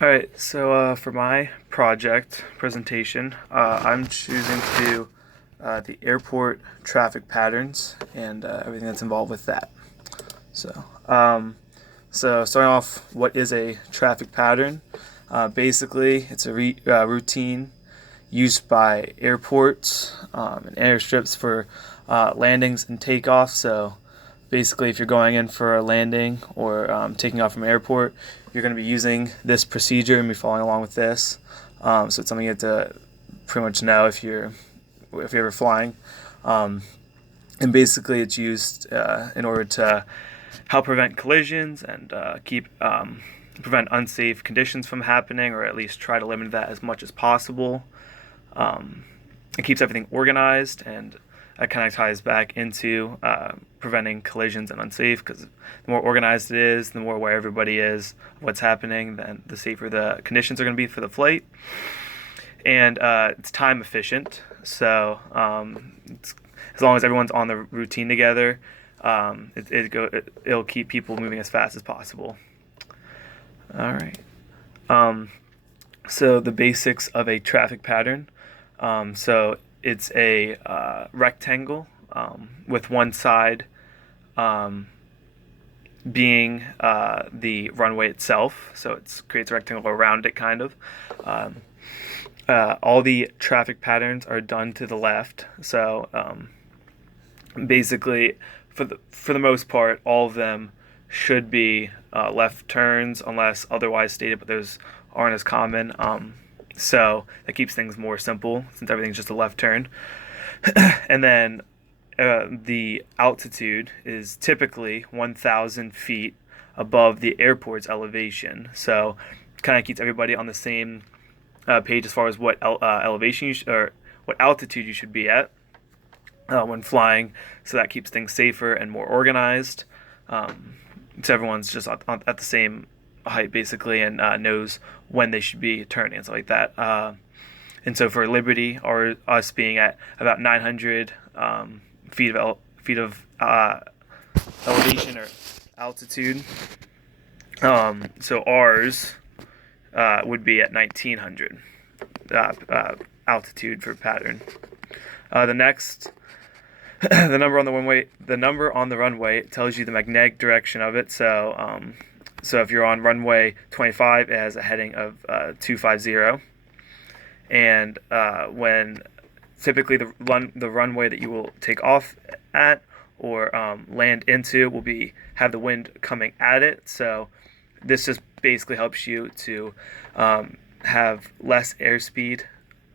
All right, so for my project presentation, I'm choosing to do the airport traffic patterns and everything that's involved with that. So, so starting off, what is a traffic pattern? Basically, it's a routine used by airports and airstrips for landings and takeoffs. So basically, if you're going in for a landing or taking off from an airport, you're going to be using this procedure and be following along with this. So it's something you have to pretty much know if you're ever flying. Um, and basically, it's used in order to help prevent collisions and keep prevent unsafe conditions from happening, or at least try to limit that as much as possible. Um, it keeps everything organized, and that kind of ties back into preventing collisions and unsafe, because the more organized it is, the more aware everybody is of what's happening, then the safer the conditions are going to be for the flight. And it's time efficient, so as long as everyone's on the routine together, it'll keep people moving as fast as possible. All right. Um, so the basics of a traffic pattern. So it's a rectangle with one side um, being the runway itself. So it creates a rectangle around it, kind of. Um, all the traffic patterns are done to the left. So basically, for the most part, all of them should be left turns unless otherwise stated, but those aren't as common. So that keeps things more simple since everything's just a left turn. And then the altitude is typically 1,000 feet above the airport's elevation. So it kind of keeps everybody on the same page as far as what elevation or what altitude you should be at when flying. So that keeps things safer and more organized. So everyone's just at the same height basically, and knows when they should be turning and stuff like that. And so for Liberty, or us being at about 900 feet of elevation or altitude, so ours would be at 1900 altitude for pattern. The next, the number on the runway tells you the magnetic direction of it. So if you're on runway 25, it has a heading of 250, and when typically the runway that you will take off at or land into will be have the wind coming at it. So this just basically helps you to have less airspeed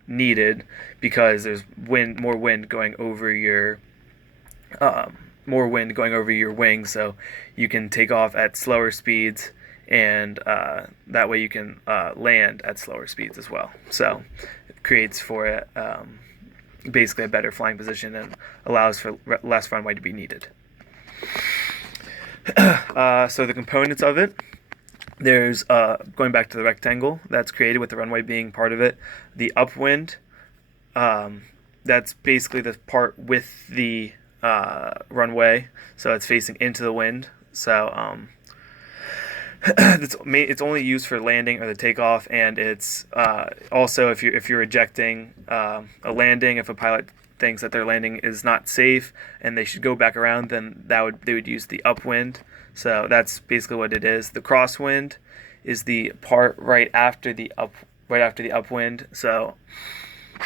needed because there's more wind going over your wings, so you can take off at slower speeds, and that way you can land at slower speeds as well. So it creates for it basically a better flying position and allows for less runway to be needed. So the components of it. There's going back to the rectangle that's created with the runway being part of it. The upwind, that's basically the part with the runway, so it's facing into the wind. So it's only used for landing or the takeoff, and it's also if you're ejecting a landing, if a pilot thinks that their landing is not safe and they should go back around, then they would use the upwind. So that's basically what it is. The crosswind is the part right after the upwind. So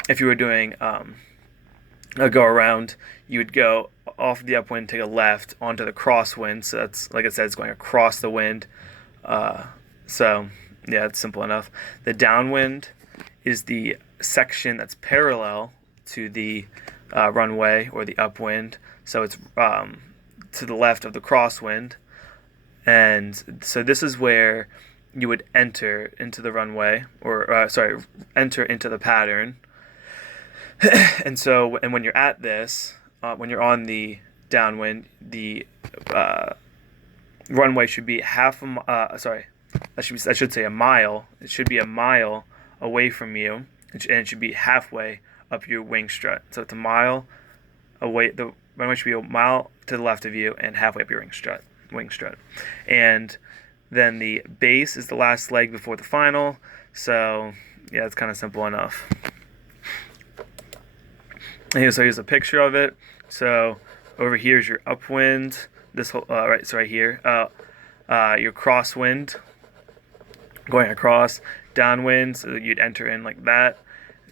if you were doing a go around, you would go off the upwind, take a left onto the crosswind. So that's, like I said, it's going across the wind. So yeah, it's simple enough. The downwind is the section that's parallel to the runway or the upwind. So it's to the left of the crosswind. And so this is where you would enter into the runway, or enter into the pattern. And when you're at this, when you're on the downwind, the runway should be I should say a mile. It should be a mile away from you, and it should be halfway up your wing strut. So it's a mile away. The runway should be a mile to the left of you and halfway up your wing strut. And Then the base is the last leg before the final. So yeah, it's kind of simple enough. And so here's a picture of it. So over here is your upwind. This whole right, so right here, your crosswind going across, downwind. So you'd enter in like that.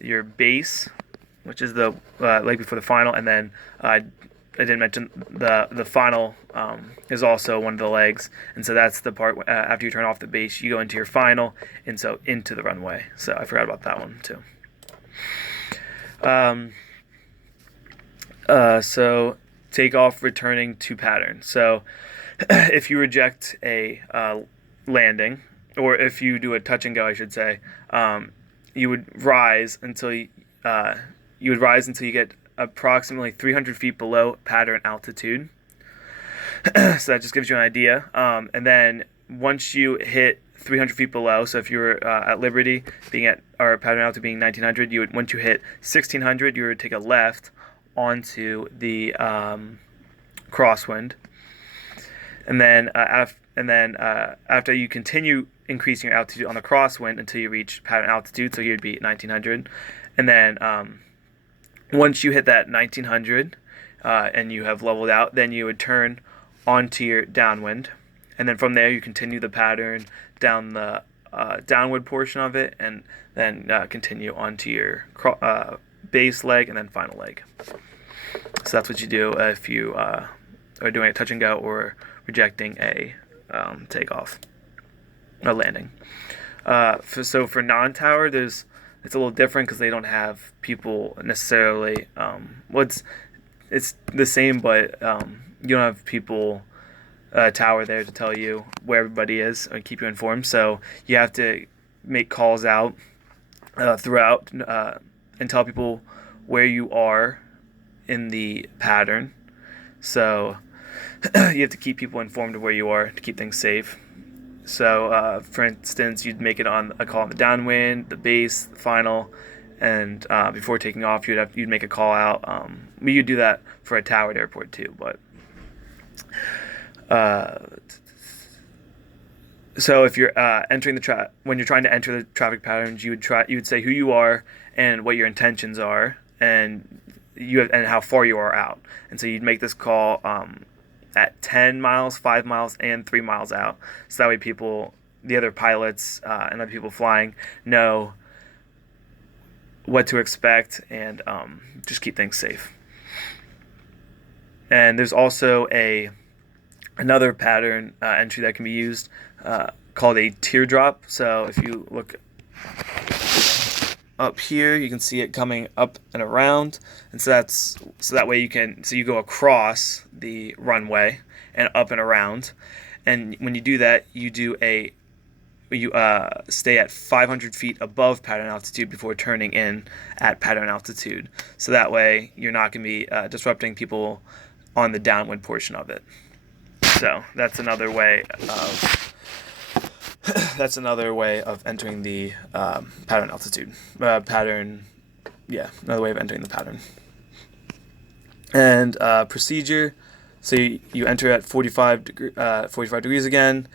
Your base, which is the leg before the final, and then I didn't mention the final is also one of the legs, and so that's the part after you turn off the base, you go into your final, and so into the runway. So I forgot about that one too. So takeoff, returning to pattern. So if you reject a landing, or if you do a touch and go, I should say, you would rise until you get approximately 300 feet below pattern altitude. So that just gives you an idea. And then once you hit 300 feet below, so if you were at Liberty, being at our pattern altitude being 1900, once you hit 1600, you would take a left onto the crosswind, and then after you continue increasing your altitude on the crosswind until you reach pattern altitude, so you'd be at 1900, and then once you hit that 1900 and you have leveled out, then you would turn onto your downwind, and then from there you continue the pattern down the downward portion of it, and then continue onto your base leg and then final leg. So that's what you do if you are doing a touch and go or rejecting a takeoff, a landing. So for non-tower, it's a little different because they don't have people necessarily. It's the same, but you don't have people tower there to tell you where everybody is and keep you informed. So you have to make calls out throughout and tell people where you are in the pattern. So you have to keep people informed of where you are to keep things safe. So for instance, you'd make it on a call on the downwind, the base, the final, and before taking off, you'd make a call out. You'd do that for a towered airport too, but so if you're entering when you're trying to enter the traffic patterns, you would say who you are and what your intentions are, and how far you are out. And so you'd make this call at 10 miles, 5 miles, and 3 miles out. So that way the other pilots and other people flying know what to expect and just keep things safe. And there's also another pattern entry that can be used called a teardrop. So if you look up here, you can see it coming up and around, and so that way you go across the runway and up and around, and when you do that, you stay at 500 feet above pattern altitude before turning in at pattern altitude. So that way you're not going to be disrupting people on the downwind portion of it. So that's another way of entering the pattern altitude. Another way of entering the pattern. And procedure, so you enter at 45 degrees again.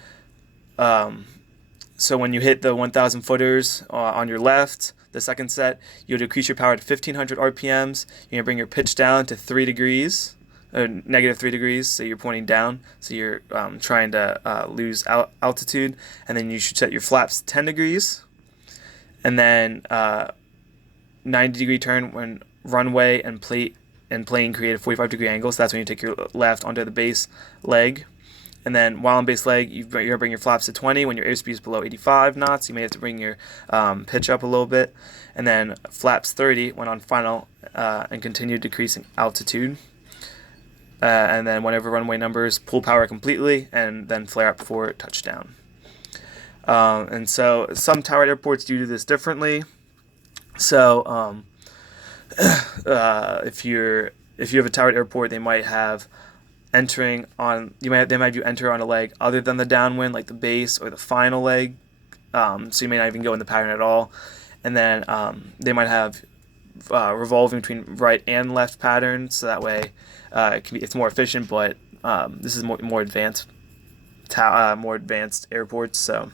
So when you hit the 1,000 footers on your left, the second set, you'll decrease your power to 1,500 RPMs. You're going to bring your pitch down to 3 degrees. Negative 3 degrees, so you're pointing down, so you're trying to lose altitude, and then you should set your flaps 10 degrees, and then 90-degree turn when runway and plane create a 45-degree angle, so that's when you take your left onto the base leg, and then while on base leg, you're going to bring your flaps to 20. When your airspeed is below 85 knots, you may have to bring your pitch up a little bit, and then flaps 30 when on final, and continue decreasing altitude. And then whenever runway numbers, pull power completely, and then flare up for touchdown. And so some towered airports do this differently. So if you have a towered airport, they might have they might have you enter on a leg other than the downwind, like the base or the final leg. So you may not even go in the pattern at all. And then they might have revolving between right and left patterns, so that way it's more efficient, but this is more advanced more advanced airports. So